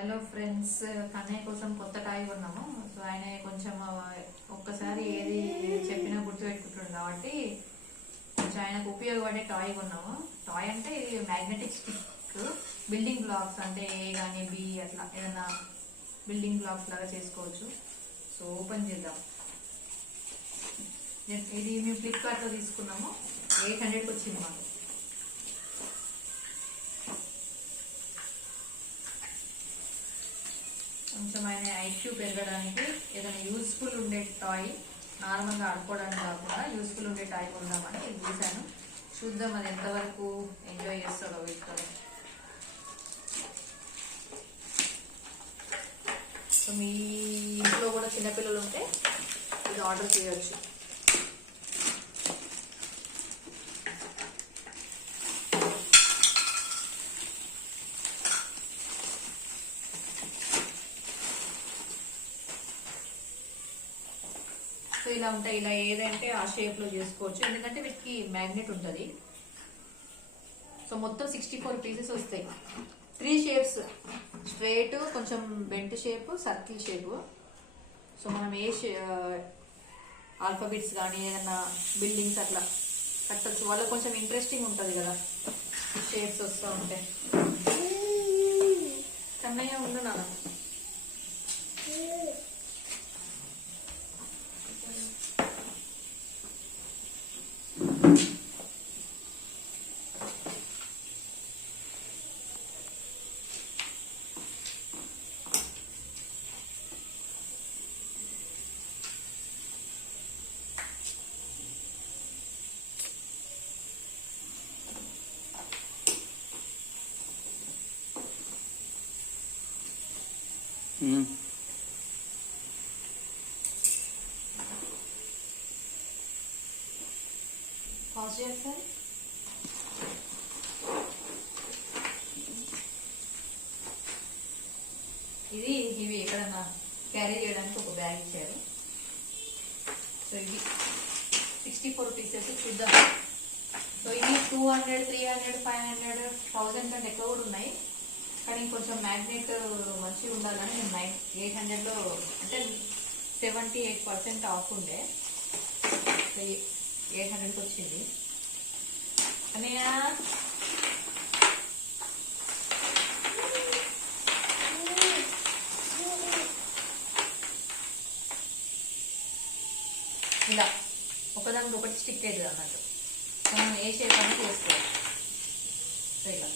Hello friends, Kannayya కోసం కొత్త టాయ్ కొన్నాము. సో ఆయన కొంచెం ఒక్కసారి ఏది చెప్పినా గుర్తుపెట్టుకుంటాడు కాబట్టి కొంచెం ఆయనకు ఉపయోగపడే టాయ్ కొన్నాము. టాయ్ అంటే ఇది మ్యాగ్నెటిక్ స్టిక్, బిల్డింగ్ బ్లాక్స్ అంటే ఏ కానీ బి అట్లా ఏదైనా బిల్డింగ్ బ్లాక్స్ లాగా చేసుకోవచ్చు. సో ఓపెన్ చేద్దాం. ఇది మేము ఫ్లిప్కార్ట్లో తీసుకున్నాము. 800కి వచ్చింది మాకు. కొంచెం ఆయన ఐక్యూ పెరగడానికి ఏదైనా యూస్ఫుల్ ఉండే టాయ్, నార్మల్గా ఆడుకోవడానికి కాకుండా యూస్ఫుల్ ఉండే టాయ్ కొందామని ఇది చూశాను. చూద్దాం అది ఎంతవరకు ఎంజాయ్ చేస్తాడో వీటితో. సో మీ ఇంట్లో కూడా చిన్నపిల్లలు ఉంటే ఇది ఆర్డర్ చేయవచ్చు. సో ఇలా ఉంటాయి. ఇలా ఏదంటే ఆ షేప్ లో చేసుకోవచ్చు, ఎందుకంటే వీటికి మ్యాగ్నెట్ ఉంటుంది. సో మొత్తం 64 పీసెస్ వస్తాయి. 3 షేప్స్, స్ట్రైట్, కొంచెం bent shape, circle shape. So మనం ఏ ఆల్ఫాబెట్స్ కానీ ఏదైనా బిల్డింగ్స్ అట్లా కట్టచ్చు. వాళ్ళకి కొంచెం ఇంట్రెస్టింగ్ ఉంటుంది కదా షేప్స్ వస్తూ ఉంటాయి. కన్నయ్య ఉండు నాన్న. పాజ్ చేస్తారు. ఇవి ఎక్కడన్నా క్యారీ చేయడానికి ఒక బ్యాగ్ ఇచ్చారు. సో ఇది 64 పీసెస్. చూద్దాం. సో ఇది 200, 300, 500, 1000 కంటే ఎక్కువ కూడా ఉన్నాయి. కానీ కొంచెం మ్యాగ్నెట్ మంచిగా ఉండాలని నేను 800లో అంటే 78% ఆఫ్ ఉండే 800కి వచ్చింది. అన్నయ్య ఇలా ఒకదానికి ఒకటి స్టిక్ అవుతుంది అన్నట్టు. మనం ఏ షేప్ అని చేసుకోవచ్చు. ఇలా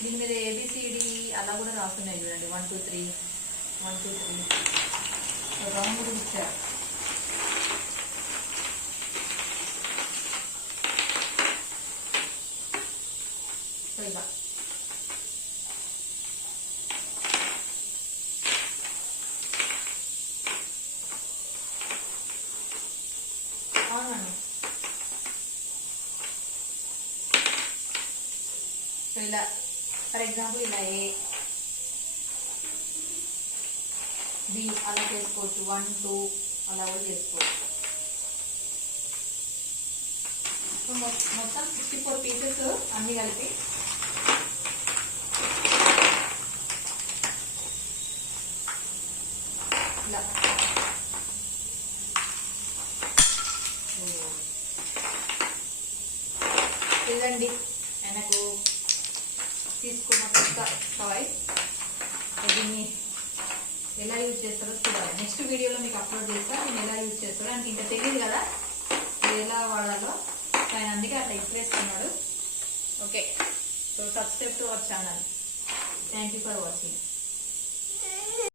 దీని మీద ABCD అలా కూడా రాస్తున్నాయి చూడండి. 1 2 3 1 2 3 రౌండ్ కూడా ఇచ్చారు. సో ఇలా అవునండి. సో ఇలా ఫర్ ఎగ్జాంపుల్ ఇలా B అలా చేసుకోవచ్చు. 1 2 అలా కూడా చేసుకోవచ్చు. సో మొత్తం 64 పీసెస్ అన్ని కలిపి ఇలా ఇదండి ఆయనకు తీసుకున్న కొత్త టాయ్. దీన్ని ఎలా యూజ్ చేస్తారో చూడాలి. నెక్స్ట్ వీడియోలో మీకు అప్లోడ్ చేస్తా. నేను ఎలా యూజ్ చేస్తారో ఆయనకి ఇంకా తెలియదు కదా ఎలా వాడాలో. ఆయన అందుకే అట్లా ఇచ్చేస్తున్నాడు. Okay, so subscribe to our channel. Thank you for watching.